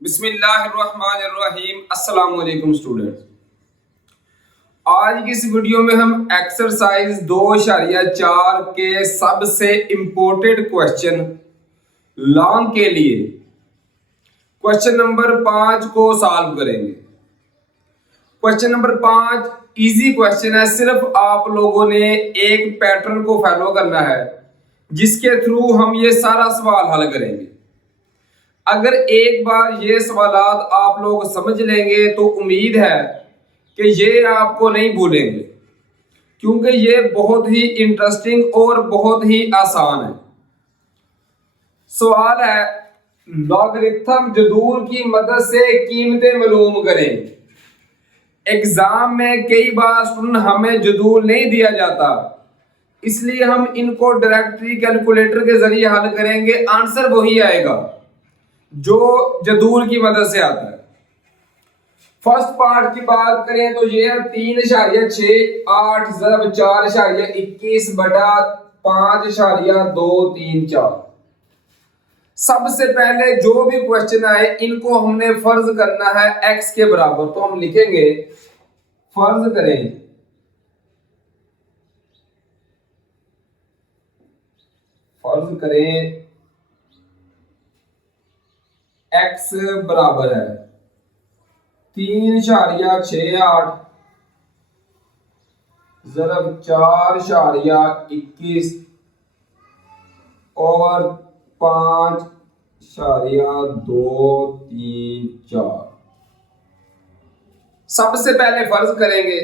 बिस्मिल्लाहिर्रहमानिर्रहीम। अस्सलाम वालेकुम स्टूडेंट्स। आज की इस वीडियो में हम एक्सरसाइज 2.4 के सबसे इम्पोर्टेंट क्वेश्चन लॉन्ग के लिए क्वेश्चन नंबर 5 को सॉल्व करेंगे। क्वेश्चन नंबर 5 इजी क्वेश्चन है। सिर्फ आप लोगों ने एक पैटर्न को फॉलो करना है जिसके थ्रू हम ये सारा सवाल हल करेंगे। अगर एक बार ये सवालात आप लोग समझ लेंगे तो उम्मीद है कि ये आपको नहीं भूलेंगे, क्योंकि ये बहुत ही इंटरेस्टिंग और बहुत ही आसान है। सवाल है, लॉगरिथम जदूल की मदद से कीमतें मालूम करें। एग्जाम में कई बार स्टूडेंट हमें जदूल नहीं दिया जाता, इसलिए हम इनको डायरेक्टली कैलकुलेटर के जरिए हल करेंगे। आंसर वही आएगा जो जदूल की मदद से आता है। फर्स्ट पार्ट की बात करें तो ये है 3.68 ज़रब 4.21 बटा 5.234। सबसे पहले जो भी क्वेश्चन आए इनको हमने फर्ज करना है x के बराबर। तो हम लिखेंगे फर्ज करें x बराबर है 3.68 ज़रब 4.21 और 5.234। सबसे पहले फर्ज करेंगे,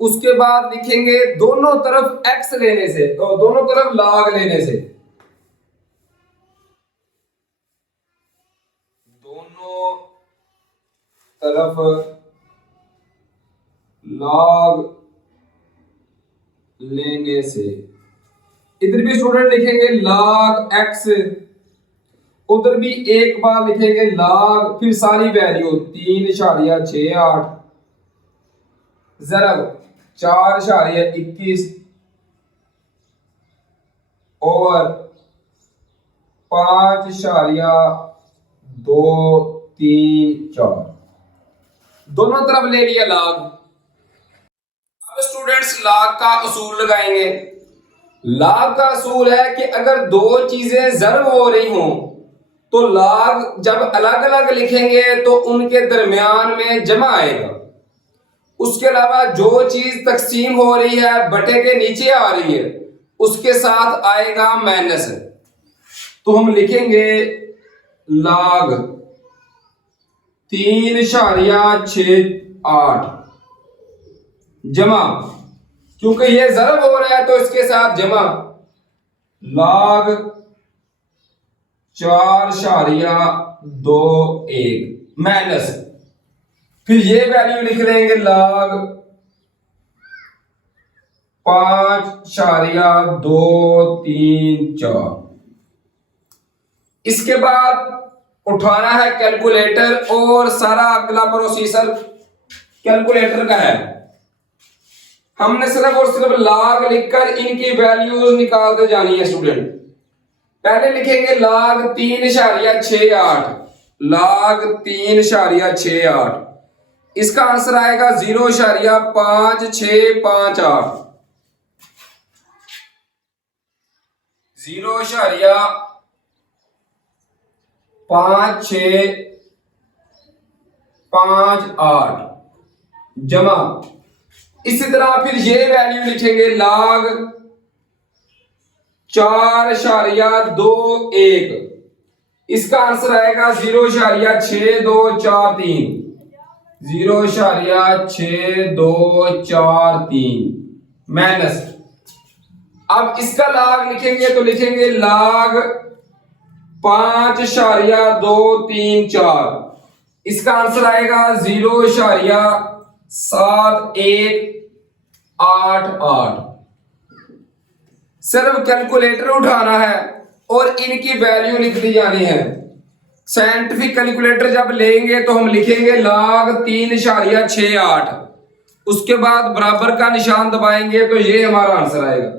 उसके बाद लिखेंगे दोनों तरफ x लेने से, तो दोनों तरफ log लेने से, दोनों तरफ log लेने से। इधर भी स्टूडेंट लिखेंगे log x, उधर भी एक बार लिखेंगे log, फिर सारी वैल्यू 3.68 ज़रब 4.21 और 5.234। दोनों तरफ ले लिया log। अब स्टूडेंट्स log का असूल लगाएंगे। log का असूल है कि अगर दो चीजें ज़र्ब हो रही हों तो log जब अलग अलग लिखेंगे तो उनके दरमियान में जमा आएगा। उसके अलावा जो चीज तकसीम हो रही है बटे के नीचे आ रही है उसके साथ आएगा माइनस। तो हम लिखेंगे log 3.68 जमा, क्योंकि ये ज़रब हो रहा है तो इसके साथ जमा, log 4.21 माइनस, फिर ये वैल्यू लिख लेंगे log 5.234। इसके बाद उठाना है कैलकुलेटर और सारा अगला प्रोसीजर कैलकुलेटर का है। हमने सिर्फ और सिर्फ log लिखकर इनकी वैल्यूज निकालते जानी है स्टूडेंट। पहले लिखेंगे log 3.68, log 3.68, इसका आंसर आएगा 0.5658, 0.5658 जमा। इसी तरह फिर ये वैल्यू लिखेंगे log 4.21, इसका आंसर आएगा 0.6243, 0.6243 माइनस। अब इसका log लिखेंगे तो लिखेंगे log 5.234, इसका आंसर आएगा 0.7188। सिर्फ कैलकुलेटर उठाना है और इनकी वैल्यू लिख दी जानी है। साइंटिफिक कैलकुलेटर जब लेंगे तो हम लिखेंगे log 3.68, उसके बाद बराबर का निशान दबाएंगे तो ये हमारा आंसर आएगा।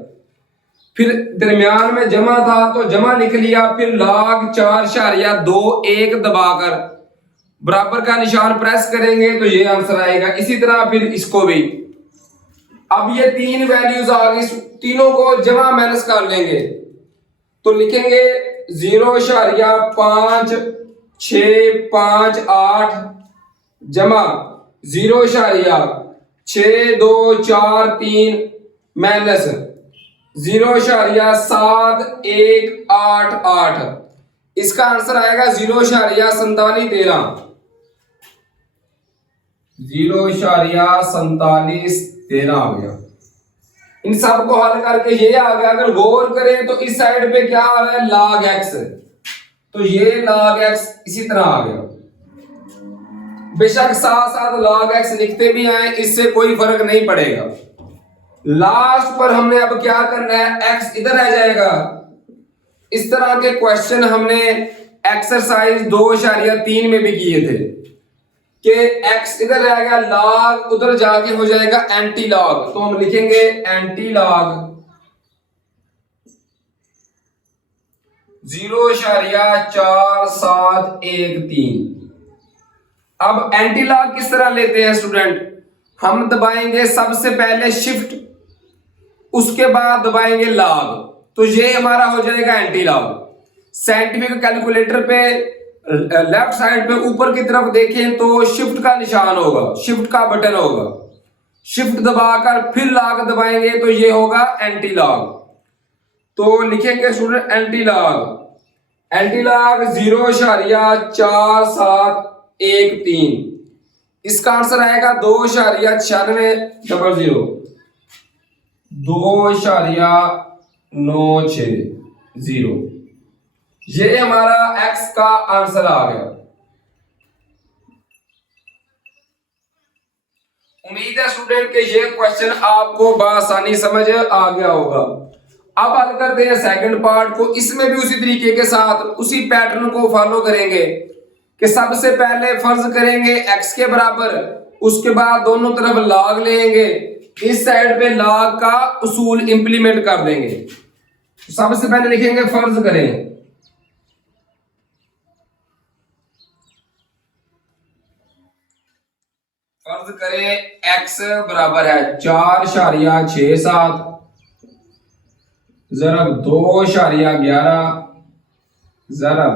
फिर दरमियान में जमा था तो जमा लिख लिया, फिर log 4.21 दबाकर बराबर का निशान प्रेस करेंगे तो ये आंसर आएगा। इसी तरह फिर इसको भी, अब ये तीन वैल्यूज आ गई, तीनों को जमा माइनस कर लेंगे तो लिखेंगे 0.5658 जमा 0.6243 माइनस 0.7188। इसका आंसर आएगा 0.4713। 0.4713 आ गया। इन सब को हल करके ये आ गया। अगर गौर करें तो इस साइड पे क्या आ रहा है, log x, तो ये log x इसी तरह आ गया। बेशक साथ साथ log x लिखते भी आए, इससे कोई फर्क नहीं पड़ेगा। लास्ट पर हमने अब क्या करना है, x इधर रह जाएगा। इस तरह के क्वेश्चन हमने एक्सरसाइज 2.3 में भी किए थे कि x इधर रहेगा, log उधर जाके हो जाएगा एंटी लॉग, तो हम लिखेंगे एंटी लॉग 0.4713। अब एंटी लॉग किस तरह लेते हैं स्टूडेंट, हम दबाएंगे सबसे पहले शिफ्ट, उसके बाद दबाएंगे लॉग, तो ये हमारा हो जाएगा एंटी लॉग। साइंटिफिक कैलकुलेटर पे लेफ्ट साइड पे ऊपर की तरफ देखें तो शिफ्ट का निशान होगा, शिफ्ट का बटन होगा। शिफ्ट दबाकर फिर लॉग दबाएंगे तो ये होगा एंटी लॉग। तो लिखेंगे स्टूडेंट एंटी लॉग 0.4713। इसका आंसर आएगा 2.9600, 2.960। ये हमारा x का आंसर आ गया। उम्मीद है स्टूडेंट के ये क्वेश्चन आपको बआसानी समझ आ गया होगा। अब हल करते हैं सेकंड पार्ट को। इसमें भी उसी तरीके के साथ उसी पैटर्न को फॉलो करेंगे कि सबसे पहले फर्ज करेंगे x के बराबर, उसके बाद दोनों तरफ log लेंगे, इस साइड पे log का उसूल इंप्लीमेंट कर देंगे। सबसे पहले लिखेंगे फर्ज करें x बराबर है 4.67 ज़रब 2.11 ज़रब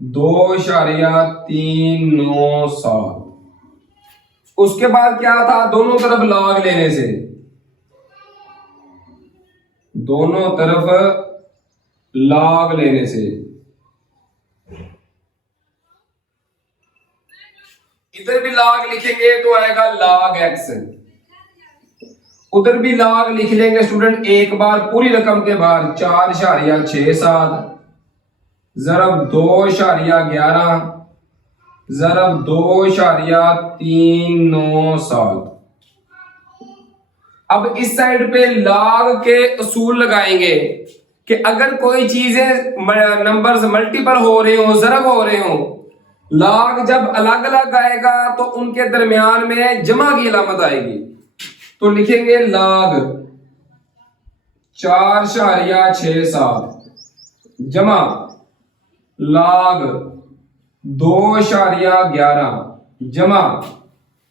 2.397। उसके बाद क्या था, दोनों तरफ log लेने से, दोनों तरफ log लेने से इधर भी log लिखेंगे तो आएगा log x, उधर भी log लिख लेंगे स्टूडेंट एक बार पूरी रकम के बाद 4.67 ज़रब 2.11 ज़रब 2.397। अब इस साइड पे log के उसूल लगाएंगे कि अगर कोई चीजें नंबर्स मल्टीपल हो रहे हो, ज़रब हो रहे हो, log जब अलग अलग आएगा तो उनके दरमियान में जमा की अलामत आएगी। तो लिखेंगे log 4.67 जमा log 2.11 जमा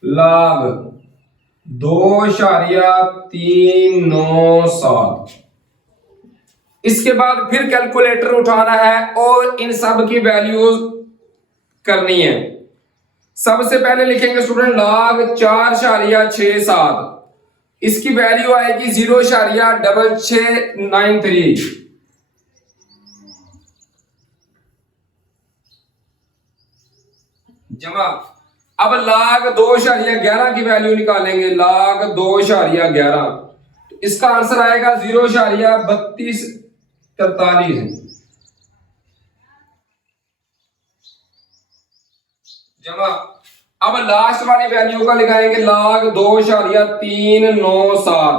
log 2.397। इसके बाद फिर कैलकुलेटर उठाना है और इन सब की वैल्यूज करनी है। सबसे पहले लिखेंगे स्टूडेंट log 4.67, इसकी वैल्यू आएगी 0.6693 जमा। अब log 2.11 की वैल्यू निकालेंगे, log 2.11, इसका आंसर आएगा 0.3243 जमा। अब लास्ट वाली वैल्यू का लिखाएंगे log 2.397,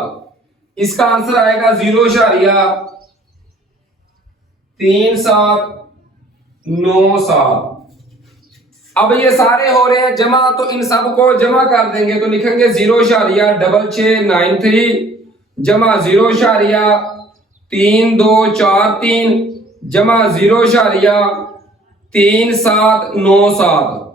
इसका आंसर आएगा 0.3797। अब ये सारे हो रहे हैं जमा, तो इन सब को जमा कर देंगे तो लिखेंगे 0.6693 जमा 0.3243 जमा 0.3797।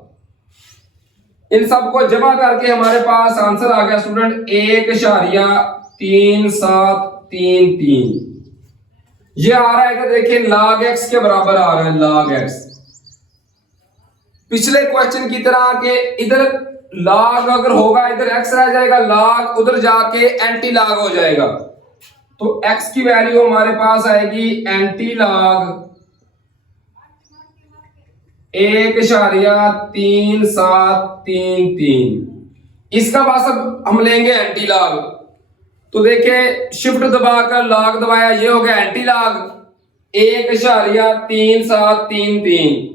इन सबको जमा करके हमारे पास आंसर आ गया स्टूडेंट 1.3733। ये आ रहा है कि देखिए log x के बराबर आ रहा है log x। पिछले क्वेश्चन की तरह के इधर log अगर होगा इधर x रह जाएगा, log उधर जाके एंटी log हो जाएगा। तो x की वैल्यू हमारे पास आएगी एंटी log 1.3733। इसका बस अब हम लेंगे एंटी log। तो देखिए शिफ्ट दबाकर log दबाया, ये हो गया एंटी log 1.3733।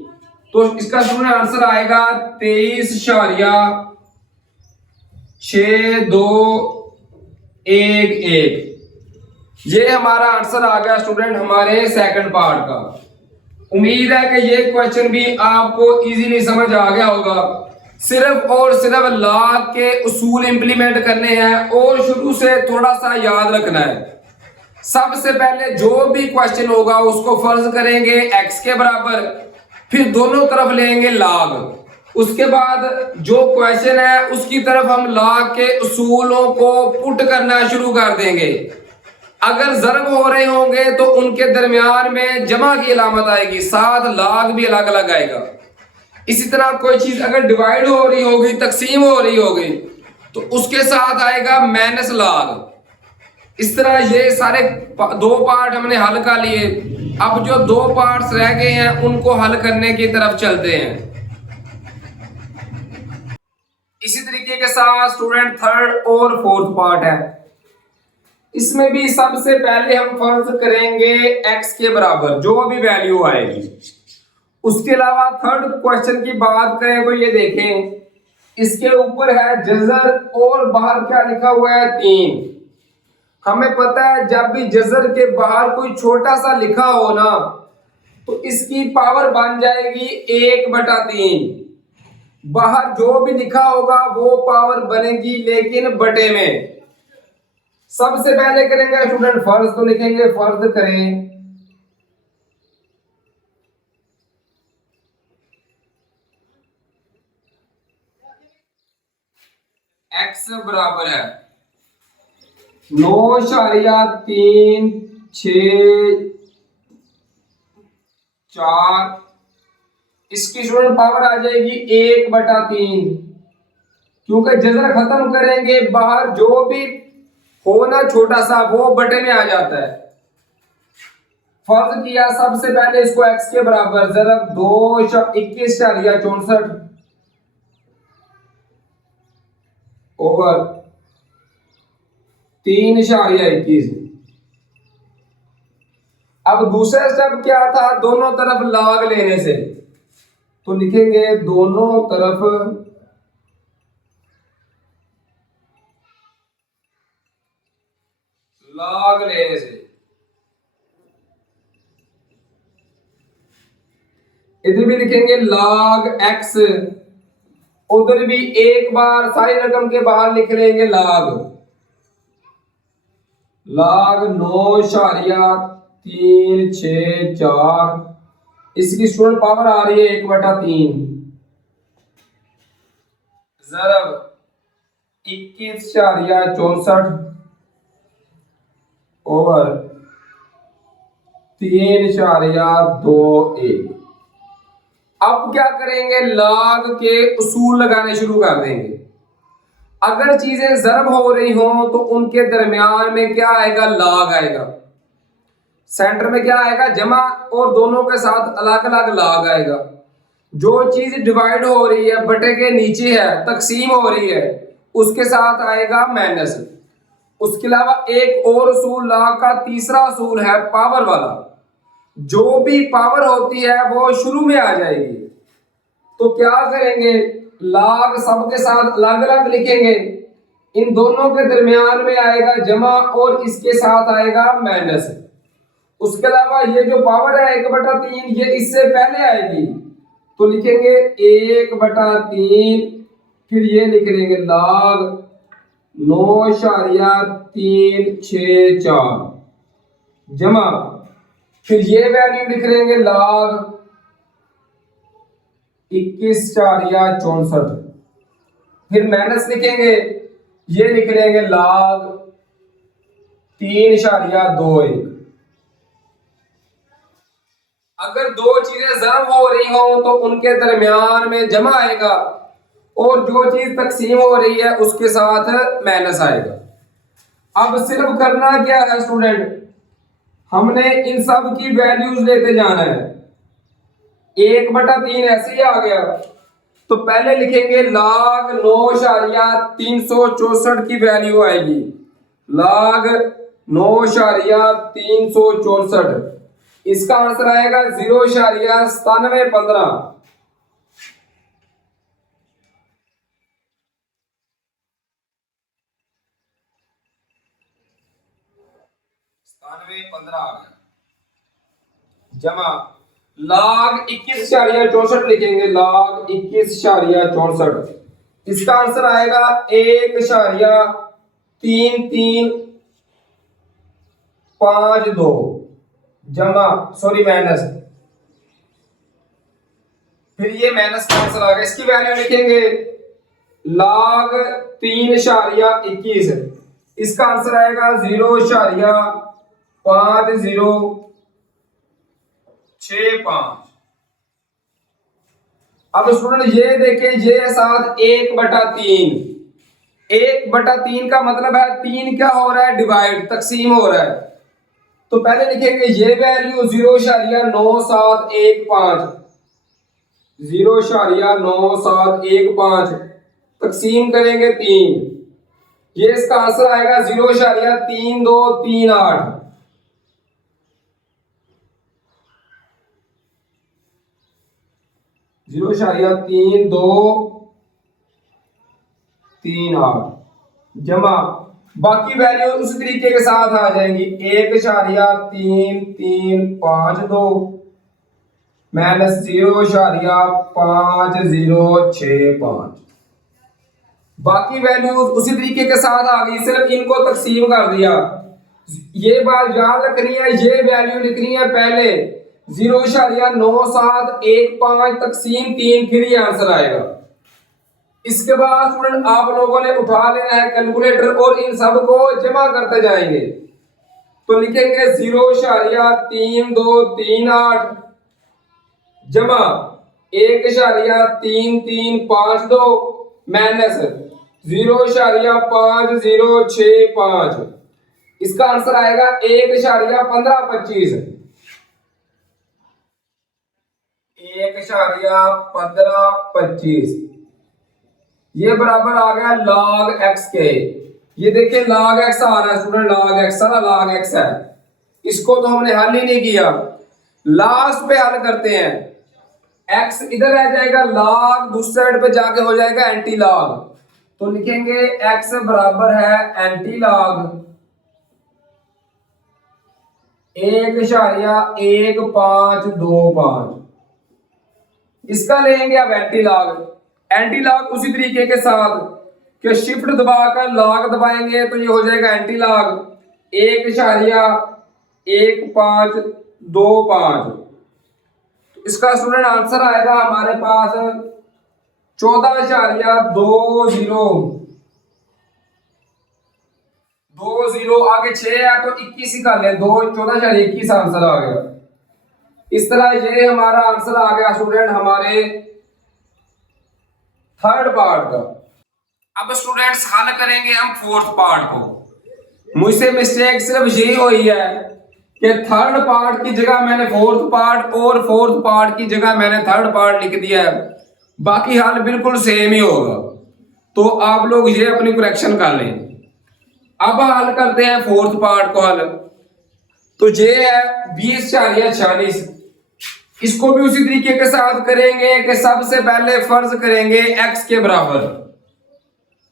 तो इसका स्टूडेंट आंसर आएगा 23.6211। ये हमारा आंसर आ गया स्टूडेंट हमारे सेकंड पार्ट का। उम्मीद है कि ये क्वेश्चन भी आपको इजीली समझ आ गया होगा। सिर्फ और सिर्फ log के उसूल इंप्लीमेंट करने हैं और शुरू से थोड़ा सा याद रखना है। सबसे पहले जो भी क्वेश्चन होगा उसको फर्ज करेंगे x के बराबर, फिर दोनों तरफ लेंगे log। उसके बाद जो क्वेश्चन है उसकी तरफ हम log के उसूलों को पुट करना शुरू कर देंगे। अगर ज़रब हो रहे होंगे तो उनके दरमियान में जमा की अलामत आएगी, साथ log भी अलग अलग आएगा। इसी तरह कोई चीज अगर डिवाइड हो रही होगी, तकसीम हो रही होगी, तो उसके साथ आएगा माइनस log। इस तरह ये सारे दो पार्ट हमने हल कर लिए। अब जो दो पार्ट्स रह गए हैं उनको हल करने की तरफ चलते हैं। इसी तरीके के साथ स्टूडेंट थर्ड और फोर्थ पार्ट है। इसमें भी सबसे पहले हम फर्ज करेंगे x के बराबर जो भी वैल्यू आएगी। उसके अलावा थर्ड क्वेश्चन की बात करें तो ये देखें, इसके ऊपर है जजर और बाहर क्या लिखा हुआ है 3। हमें पता है जब भी जजर के बाहर कोई छोटा सा लिखा हो ना तो इसकी पावर बन जाएगी 1/3। बाहर जो भी लिखा होगा वो पावर बनेगी लेकिन बटे में। सबसे पहले करेंगे स्टूडेंट फर्ज, तो लिखेंगे फर्ज करें x बराबर है 9.3684। इसकी स्टूडेंट पावर आ जाएगी 1/3, क्योंकि जजर खत्म करेंगे बाहर जो भी हो ना छोटा सा वो बटे में आ जाता है। फर्ज किया सबसे पहले इसको x के बराबर जरब 21.64 ओवर 3.21। अब दूसरा स्टेप क्या था, दोनों तरफ log लेने से, तो लिखेंगे दोनों तरफ log लेने से। इधर भी लिखेंगे log x, उधर भी एक बार सारी रकम के बाहर लिख लेंगे log 9.364। इसकी स्टूडेंट पावर आ रही है 1/3 जरब 21.64 ओवर 3.21। अब क्या करेंगे, log के उसूल लगाने शुरू कर देंगे। अगर चीजें ज़रब हो रही हो तो उनके दरमियान में क्या आएगा, log आएगा। सेंटर में क्या आएगा, जमा, और दोनों के साथ अलग अलग log आएगा। जो चीज डिवाइड हो रही है बटे के नीचे है, तकसीम हो रही है, उसके साथ आएगा माइनस। उसके अलावा एक और उसूल log का तीसरा उसूल है पावर वाला। जो भी पावर होती है वो शुरू में आ जाएगी। तो क्या करेंगे, log सबके साथ अलग अलग लिखेंगे, इन दोनों के दरमियान में आएगा जमा और इसके साथ आएगा माइनस। उसके अलावा ये जो पावर है 1/3 ये इससे पहले आएगी, तो लिखेंगे 1/3, फिर ये लिख लेंगे log 9.364 जमा, फिर ये वैल्यू लिख लेंगे log 21.64। फिर माइनस लिखेंगे, ये लिख लेंगे log 3.21। अगर दो चीजें ज़र्ब हो रही हो तो उनके दरमियान में जमा आएगा, और जो चीज तकसीम हो रही है उसके साथ माइनस आएगा। अब सिर्फ करना क्या है स्टूडेंट, हमने इन सब की वैल्यूज लेते जाना है। 1/3 ऐसे ही आ गया, तो पहले लिखेंगे log 9.364 की वैल्यू आएगी, log 9.364। इसका आंसर आएगा 0.9715। जमा log 21.64 लिखेंगे, log 21.64। इसका आंसर आएगा 1.3352 जमा सॉरी माइनस, फिर ये माइनस का आंसर आ गया। इसकी वैल्यू लिखेंगे log 3.21। इसका आंसर आएगा 0.5065। अब स्टूडेंट ये देखें, ये साथ 1/3। 1/3 का मतलब है 3 क्या हो रहा है, डिवाइड, तकसीम हो रहा है। तो पहले लिखेंगे ये वैल्यू 0.9715, 0.9715 तकसीम करेंगे 3, ये इसका आंसर आएगा 0.3238। 0.3238 जमा, बाकी वैल्यू उस तरीके के साथ आ जाएंगी। 1.3352 माइनस 0.5065। बाकी वैल्यूज उसी तरीके के साथ आ गई, सिर्फ इनको तकसीम कर दिया। ये बात याद रखनी है, ये वैल्यू लिखनी है पहले 0.9715 तकसीम 3, फिर ये आंसर आएगा। इसके बाद स्टूडेंट आप लोगों ने उठा लेना है कैलकुलेटर और इन सब को जमा करते जाएंगे। तो लिखेंगे 0.3238 जमा 1.3352 माइनस 0.5065। इसका आंसर आएगा 1.1525। 1.1525 ये बराबर आ गया log x के। ये देखिए log x आ रहा है स्टूडेंट, log x है ना, log x है। इसको तो हमने हल ही नहीं किया, लास्ट पे हल करते हैं। x इधर आ जाएगा, log दूसरी साइड पे जाके हो जाएगा एंटी log। तो लिखेंगे x बराबर है एंटी log 1.1525। इसका लेंगे अब एंटी लॉग। एंटी लॉग उसी तरीके के साथ कि शिफ्ट दबाकर लॉग दबाएंगे तो ये हो जाएगा एंटी लॉग 1.1525। इसका स्टूडेंट आंसर आएगा हमारे पास 14.20। आगे 6 है तो 21 ही कर ले, 14.21 आंसर आ गया। इस तरह ये हमारा आंसर आ गया स्टूडेंट हमारे थर्ड पार्ट का। अब स्टूडेंट्स हल करेंगे हम फोर्थ पार्ट को। मुझसे मिस्टेक सिर्फ यही हुई है कि थर्ड पार्ट की जगह मैंने फोर्थ पार्ट और फोर्थ पार्ट की जगह मैंने थर्ड पार्ट लिख दिया है, बाकी हल बिल्कुल सेम ही होगा। तो आप लोग ये अपनी करेक्शन कर लें। अब हल करते हैं फोर्थ पार्ट को हल। तो ये है 20.46। इसको भी उसी तरीके के साथ करेंगे कि सबसे पहले फर्ज करेंगे x के बराबर।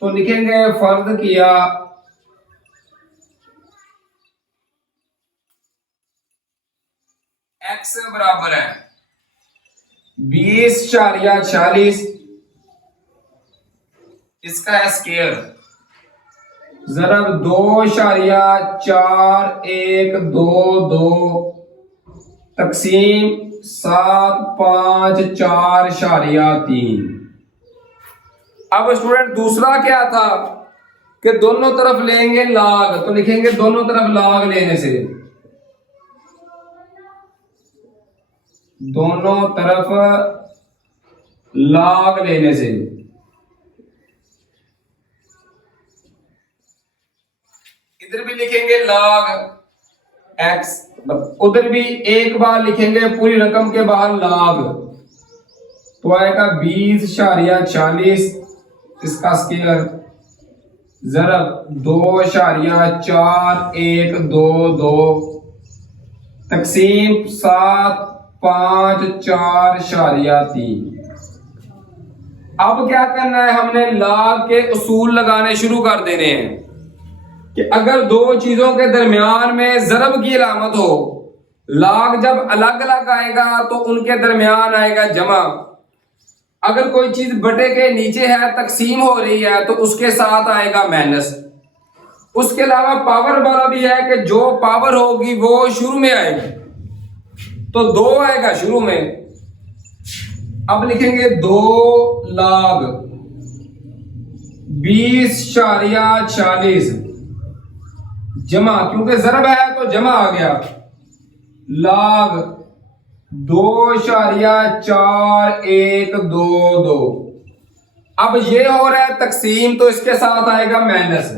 तो लिखेंगे फर्ज किया x बराबर है 20.46, इसका स्क्वायर जरब 2.4122 तकसीम 754.3। अब स्टूडेंट दूसरा क्या था कि दोनों तरफ लेंगे log, तो लिखेंगे दोनों तरफ log लेने से, दोनों तरफ log लेने से इधर भी लिखेंगे log x, उधर भी एक बार लिखेंगे पूरी रकम के बाद log, तो आएगा 20.40, इसका स्केयर जरब 2.4122 तकसीम 754.3। अब क्या करना है, हमने log के उसूल लगाने शुरू कर देने हैं कि अगर दो चीजों के दरमियान में जरब की अलामत हो, log जब अलग अलग आएगा तो उनके दरमियान आएगा जमा। अगर कोई चीज बटे के नीचे है, तकसीम हो रही है, तो उसके साथ आएगा माइनस। उसके अलावा पावर वाला भी है कि जो पावर होगी वो शुरू में आएगी, तो 2 आएगा शुरू में। अब लिखेंगे 2 log 20.40 जमा, क्योंकि जरब है तो जमा आ गया, log 2.4122। अब ये हो रहा है तकसीम, तो इसके साथ आएगा माइनस,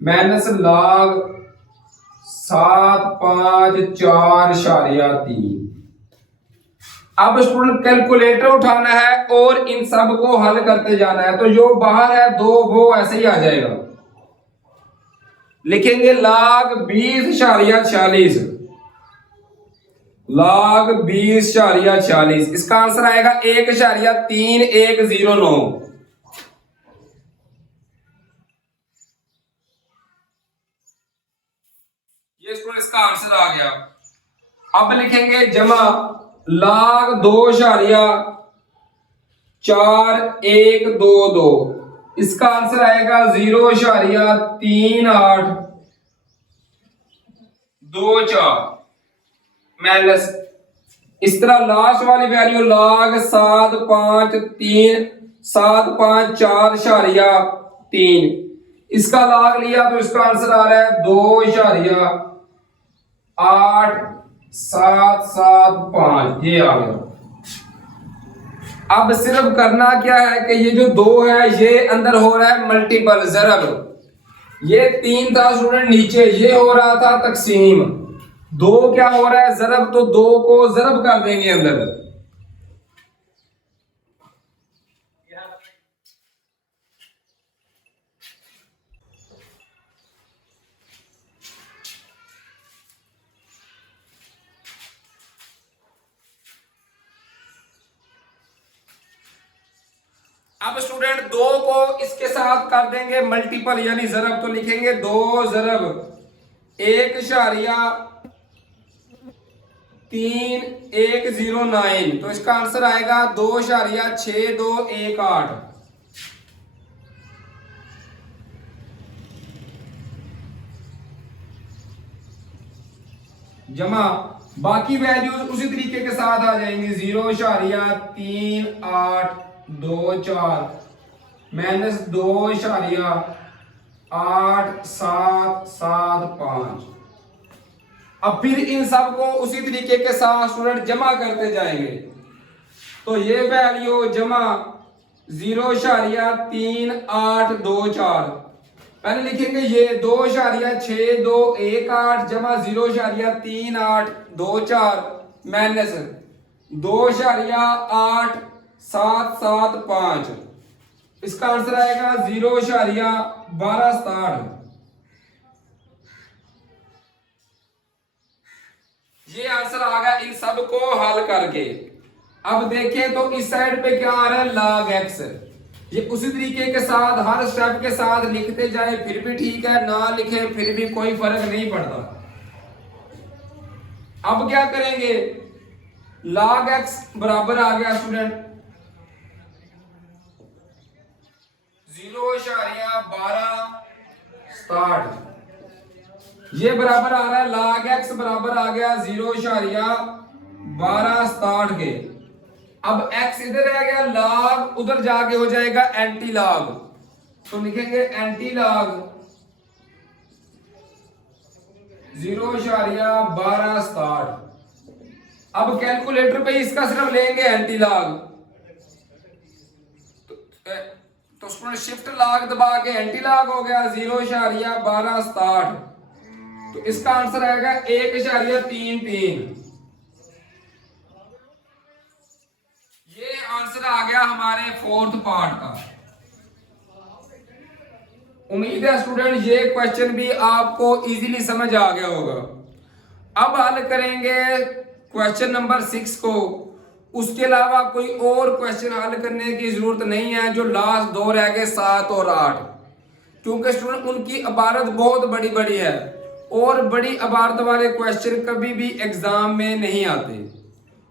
माइनस log 754.3। अब स्टूडेंट कैलकुलेटर उठाना है और इन सब को हल करते जाना है, तो जो बाहर है 2 वो ऐसे ही आ जाएगा। लिखेंगे log 20.40, log 20.40, इसका आंसर आएगा 1.3109। ये इसका आंसर आ गया। अब लिखेंगे जमा log 2.4122, इसका आंसर आएगा 0.3824 माइनस, इस तरह लास्ट वाली वैल्यू log 754.3, इसका log लिया तो इसका आंसर आ रहा है 2.8775, ये आ गया। अब सिर्फ करना क्या है कि ये जो 2 है ये अंदर हो रहा है मल्टीपल जरब, ये 3 था स्टूडेंट नीचे, ये हो रहा था तकसीम, 2 क्या हो रहा है जरब, तो 2 को जरब कर देंगे अंदर। अब स्टूडेंट 2 को इसके साथ कर देंगे मल्टीपल यानी जरब, तो लिखेंगे 2 जरब 1.3109, तो इसका आंसर आएगा 2.6218 जमा बाकी वैल्यूज उसी तरीके के साथ आ जाएंगी, 0.3824 माइनस 2.8775। अब फिर इन सब को उसी तरीके के साथ स्टूडेंट जमा करते जाएंगे, तो ये वैल्यू जमा 0.3824, पहले लिखेंगे ये 2.6218 जमा 0.3824 माइनस 2.8775, इसका आंसर आएगा 0.1267। ये आंसर आ गया इन सब को हल करके। अब देखें तो इस साइड पे क्या आ रहा है log x, ये उसी तरीके के साथ हर स्टेप के साथ लिखते जाए फिर भी ठीक है, ना लिखे फिर भी कोई फर्क नहीं पड़ता। अब क्या करेंगे, log x बराबर आ गया स्टूडेंट 0.1267, ये बराबर आ रहा है log x बराबर आ गया 0.1267 के। अब x इधर रह गया, log उधर जाके हो जाएगा एंटी लॉग, तो लिखेंगे एंटी लॉग 0.1267। अब कैलकुलेटर पे इसका सिर्फ लेंगे एंटी लॉग, तो स्टूडेंट शिफ्ट लॉग दबा के एंटी लॉग हो गया 0.1267, तो इसका आंसर आएगा 1.33। ये आंसर आ गया हमारे फोर्थ पार्ट का। उम्मीद है स्टूडेंट ये क्वेश्चन भी आपको इजीली समझ आ गया होगा। अब हल करेंगे क्वेश्चन नंबर 6 को। उसके अलावा कोई और क्वेश्चन हल करने की जरूरत नहीं है, जो लास्ट दो रह गए 7 और 8, क्योंकि स्टूडेंट उनकी इबारत बहुत बड़ी बड़ी है और बड़ी इबारत वाले क्वेश्चन कभी भी एग्जाम में नहीं आते,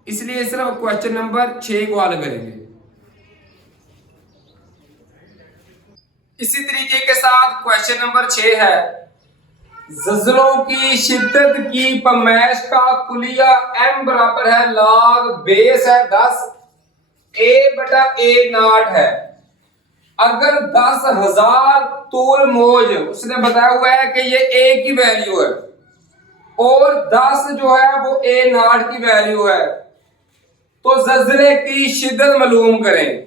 इसलिए सिर्फ क्वेश्चन नंबर 6 को हल करेंगे। इसी तरीके के साथ क्वेश्चन नंबर 6 है, ज़लज़लों की शिद्दत की पैमाइश का कुलिया m बराबर है log बेस है 10 a/a0 है। अगर 10,000 तूल मौज उसने बताया हुआ है कि ये a की वैल्यू है और 10 जो है वो a0 की वैल्यू है, तो ज़लज़ले की शिद्दत मालूम करें।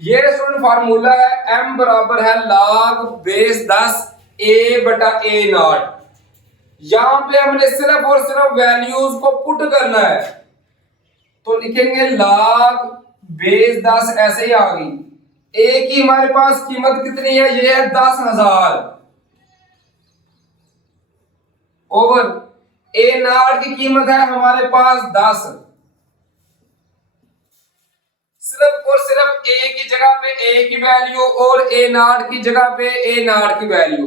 ये स्टूडेंट फार्मूला है, m बराबर है log बेस 10 a/a0। यहां पे हमने सिर्फ और सिर्फ वैल्यूज को पुट करना है, तो लिखेंगे log बेस 10 ऐसे ही आ गई। a की हमारे पास कीमत कितनी है, ये है 10,000 और a0 की कीमत है हमारे पास 10। सिर्फ और सिर्फ a की जगह पे a की वैल्यू और a0 की जगह पे a0 की वैल्यू।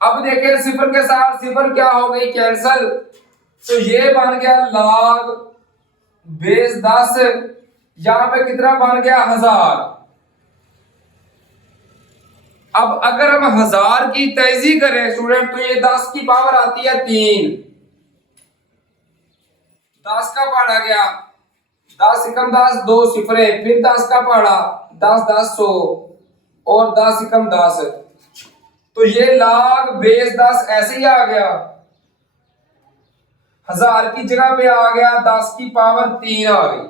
अब देखें सिफर के साथ सिफर क्या हो गई, कैंसल, तो ये बन गया log बेस 10, यहां पे कितना बन गया 1000। अब अगर हम 1000 की तेजी करें स्टूडेंट, तो ये 10 की पावर आती है 3, 10 का पढ़ा गया 10 एकम 10 2 सिफरे, फिर 10 का पढ़ा 10 10 100 और 10 एकम 10, तो ये log बेस 10 ऐसे ही आ गया, 1000 की जगह पे आ गया 10 की पावर 3 आ गई।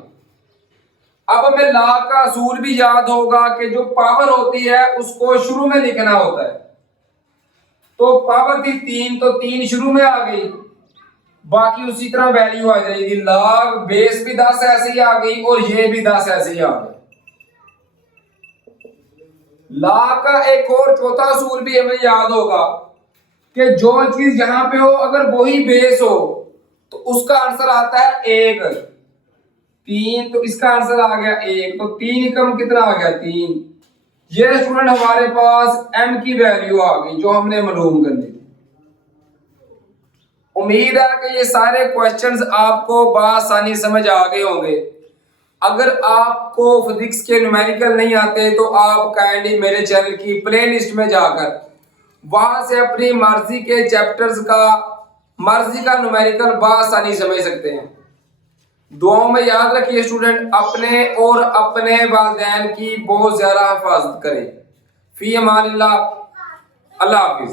अब हमें log का असूल भी याद होगा कि जो पावर होती है उसको शुरू में लिखना होता है, तो पावर थी 3 तो 3 शुरू में आ गई, बाकी उसी तरह वैल्यू आ जाएगी। log बेस भी 10 ऐसे ही आ गई और ये भी 10 ऐसे ही आ गया। log का एक और चौथा असूल भी हमें याद होगा कि जो चीज यहां पे हो अगर वही बेस हो तो उसका आंसर आता है 1, 3, तो इसका आंसर आ गया 1, तो 3 एकम कितना आ गया 3। ये स्टूडेंट हमारे पास m की वैल्यू आ गई जो हमने मालूम करनी थी। उम्मीद है कि ये सारे क्वेश्चंस आपको बआसानी समझ आ गए होंगे। अगर आपको फिजिक्स के न्यूमेरिकल नहीं आते तो आप काइंडली मेरे चैनल की प्लेलिस्ट में जाकर वहां से अपनी मर्जी के चैप्टर्स का मर्जी का न्यूमेरिकल बआसानी समझ सकते हैं। दुआओं में याद रखिए स्टूडेंट, अपने और अपने वालिदैन की बहुत ज्यादा हिफाजत करें। फी अमानिल्लाह, अल्लाह हाफिज।